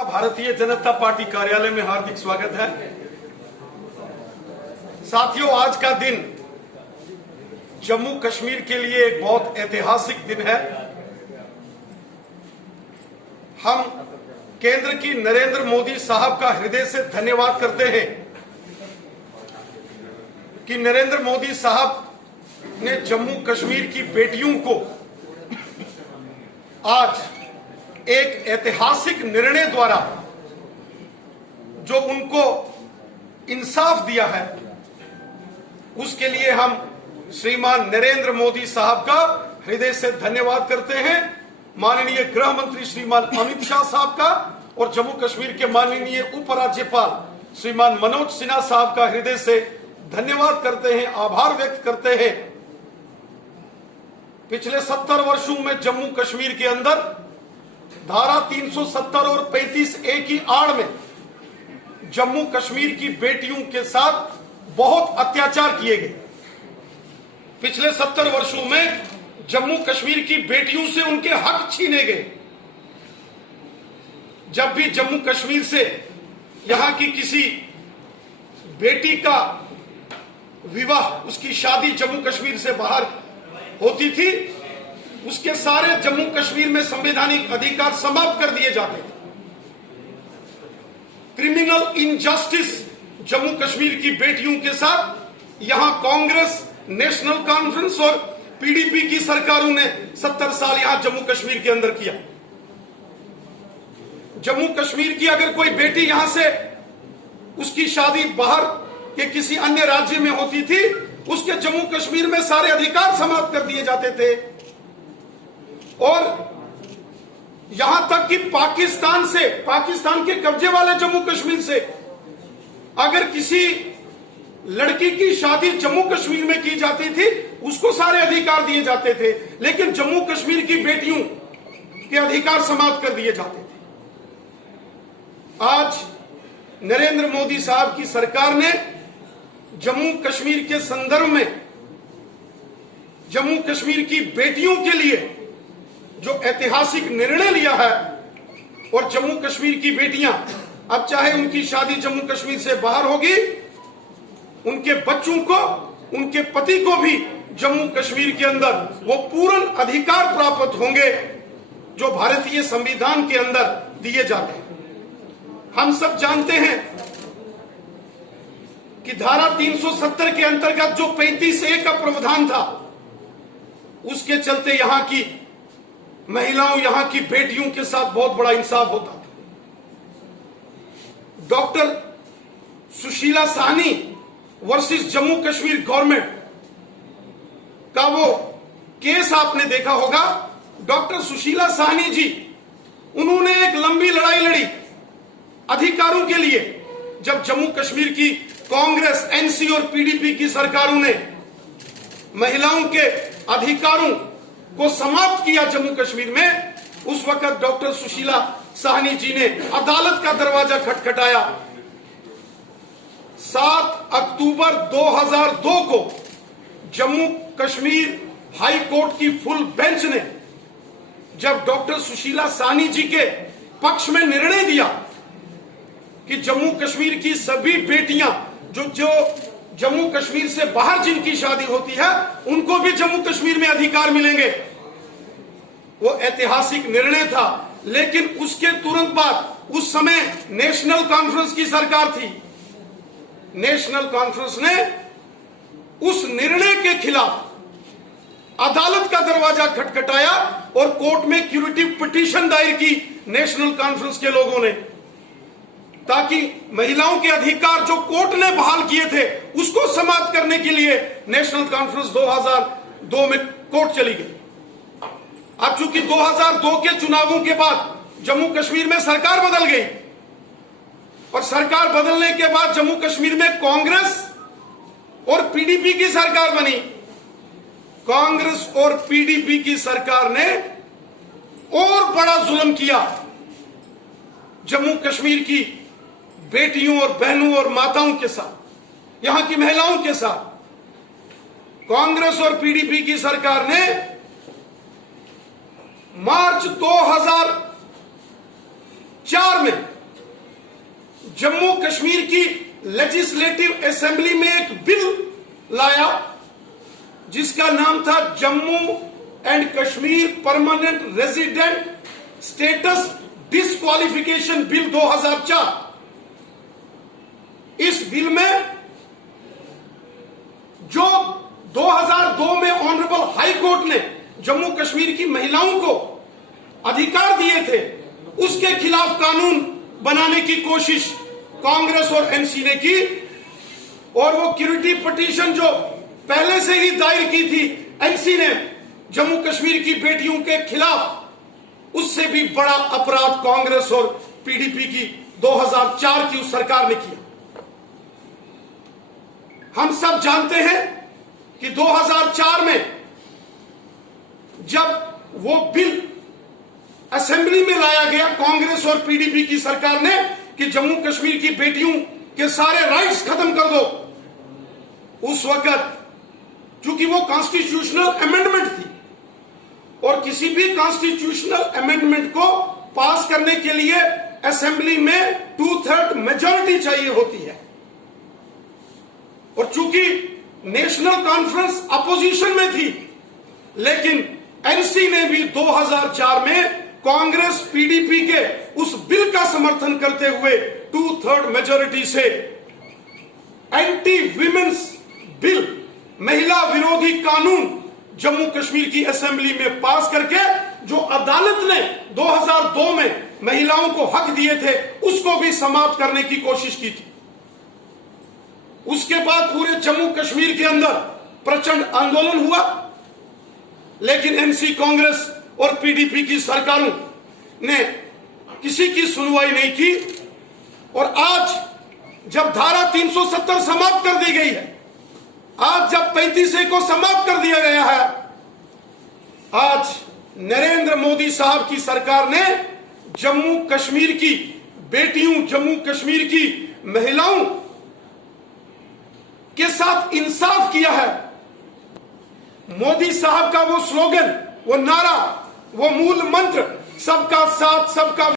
Bharatiya Janata party कार्यालय में हार्दिक स्वागत है। साथियों, आज का दिन जम्मू कश्मीर के लिए एक बहुत ऐतिहासिक दिन है। हम केंद्र की नरेंद्र मोदी साहब का हृदय से धन्यवाद करते हैं कि नरेंद्र मोदी साहब ने जम्मू कश्मीर की बेटियों को आज एक ऐतिहासिक निर्णय द्वारा जो उनको इंसाफ दिया है, उसके लिए हम श्रीमान नरेंद्र मोदी साहब का हृदय से धन्यवाद करते हैं। माननीय गृह मंत्री श्रीमान अमित शाह साहब का और जम्मू कश्मीर के माननीय उपराज्यपाल श्रीमान मनोज सिन्हा साहब का हृदय से धन्यवाद करते हैं, आभार व्यक्त करते हैं। पिछले 70 वर्षों में जम्मू कश्मीर के अंदर धारा 370 और 35A की आड़ में जम्मू कश्मीर की बेटियों के साथ बहुत अत्याचार किए गए। पिछले 70 वर्षों में जम्मू कश्मीर की बेटियों से उनके हक छीने गए। जब भी जम्मू कश्मीर से यहां की किसी बेटी का विवाह, उसकी शादी जम्मू कश्मीर से बाहर होती थी, उसके सारे जम्मू कश्मीर में संवैधानिक अधिकार समाप्त कर दिए जाते थे। क्रिमिनल इनजस्टिस जम्मू कश्मीर की बेटियों के साथ यहां कांग्रेस, नेशनल कॉन्फ्रेंस और पीडीपी की सरकारों ने 70 साल यहां जम्मू कश्मीर के अंदर किया। जम्मू कश्मीर की अगर कोई बेटी यहां से उसकी शादी बाहर के किसी अन्य राज्य में होती थी, उसके जम्मू कश्मीर में सारे अधिकार समाप्त कर दिए जाते थे। और यहां तक कि पाकिस्तान के कब्जे वाले जम्मू कश्मीर से अगर किसी लड़की की शादी जम्मू कश्मीर में की जाती थी, उसको सारे अधिकार दिए जाते थे, लेकिन जम्मू कश्मीर की बेटियों के अधिकार समाप्त कर दिए जाते थे। आज नरेंद्र मोदी साहब की सरकार ने जम्मू कश्मीर के संदर्भ में जम्मू कश्मीर की बेटियों के लिए जो ऐतिहासिक निर्णय लिया है, और जम्मू कश्मीर की बेटियां अब चाहे उनकी शादी जम्मू कश्मीर से बाहर होगी, उनके बच्चों को, उनके पति को भी जम्मू कश्मीर के अंदर वो पूर्ण अधिकार प्राप्त होंगे जो भारतीय संविधान के अंदर दिए जाते हैं। हम सब जानते हैं कि धारा 370 के अंतर्गत जो 35A का प्रावधान था, उसके चलते यहां की महिलाओं, यहां की बेटियों के साथ बहुत बड़ा इंसाफ होता था। Doctor Sushila Sahni versus Jammu Kashmir government का वो केस आपने देखा होगा। डॉक्टर सुशीला साहनी जी, उन्होंने एक लंबी लड़ाई लड़ी अधिकारों के लिए। जब जम्मू कश्मीर की कांग्रेस, एनसी और पीडीपी की सरकारों ने महिलाओं के अधिकारों को समाप्त किया जम्मू कश्मीर में, उस वक्त डॉक्टर सुशीला साहनी जी ने अदालत का दरवाजा खटखटाया। 7 अक्टूबर 2002 को जम्मू कश्मीर हाई कोर्ट की फुल बेंच ने जब डॉक्टर सुशीला साहनी जी के पक्ष में निर्णय दिया कि जम्मू कश्मीर की सभी बेटियां जो जम्मू कश्मीर से बाहर जिनकी शादी होती है, उनको भी जम्मू कश्मीर में अधिकार मिलेंगे, वो ऐतिहासिक निर्णय था। लेकिन उसके तुरंत बाद उस समय नेशनल कॉन्फ्रेंस की सरकार थी। नेशनल कॉन्फ्रेंस ने उस निर्णय के खिलाफ अदालत का दरवाजा खटखटाया और कोर्ट में क्यूरेटिव पिटीशन दायर की नेशनल कॉन्फ्रेंस के लोगों ने, ताकि महिलाओं के अधिकार जो कोर्ट ने बहाल किए थे उसको समाप्त करने के लिए नेशनल कॉन्फ्रेंस 2002 में कोर्ट चली गई। अब चूंकि 2002 के चुनावों के बाद जम्मू कश्मीर में सरकार बदल गई, और सरकार बदलने के बाद जम्मू कश्मीर में कांग्रेस और पीडीपी की सरकार बनी। कांग्रेस और पीडीपी की सरकार ने और बड़ा जुल्म किया जम्मू कश्मीर की बेटियों और बहनों और माताओं के साथ, यहां की महिलाओं के साथ। कांग्रेस और पीडीपी की सरकार ने मार्च 2004 में जम्मू कश्मीर की लेजिस्लेटिव असेंबली में एक बिल लाया जिसका नाम था Jammu and Kashmir permanent resident status disqualification bill 2004। इस बिल में जो 2002 में ऑनरेबल हाई कोर्ट ने जम्मू कश्मीर की महिलाओं को अधिकार दिए थे, उसके खिलाफ कानून बनाने की कोशिश कांग्रेस और एनसी ने की। और वो क्यूरिटी पिटीशन जो पहले से ही दायर की थी एनसी ने जम्मू कश्मीर की बेटियों के खिलाफ, उससे भी बड़ा अपराध कांग्रेस और पीडीपी की 2004 की उस सरकार ने किया। हम सब जानते हैं कि 2004 में जब वो बिल असेंबली में लाया गया कांग्रेस और पीडीपी की सरकार ने कि जम्मू कश्मीर की बेटियों के सारे राइट्स खत्म कर दो, उस वक्त चूंकि वो कॉन्स्टिट्यूशनल अमेंडमेंट थी और किसी भी कॉन्स्टिट्यूशनल अमेंडमेंट को पास करने के लिए असेंबली में 2/3 मेजॉरिटी चाहिए होती है, और चूंकि नेशनल कॉन्फ्रेंस अपोजिशन में थी, लेकिन एनसी ने भी 2004 में कांग्रेस पीडीपी के उस बिल का समर्थन करते हुए 2/3 मेजॉरिटी से एंटी विमेन्स बिल, महिला विरोधी कानून जम्मू कश्मीर की असेंबली में पास करके जो अदालत ने 2002 में महिलाओं को हक दिए थे उसको भी समाप्त करने की कोशिश की थी। उसके बाद पूरे जम्मू कश्मीर के अंदर प्रचंड आंदोलन हुआ, लेकिन एनसी, कांग्रेस और पीडीपी की सरकारों ने किसी की सुनवाई नहीं की। और आज जब धारा 370 समाप्त कर दी गई है, आज जब 35A को समाप्त कर दिया गया है, आज नरेंद्र मोदी साहब की सरकार ने जम्मू कश्मीर की बेटियों, जम्मू कश्मीर की महिलाओं के साथ इंसाफ किया है। मोदी साहब का वो स्लोगन, वो नारा, वो मूल मंत्र, सबका साथ सबका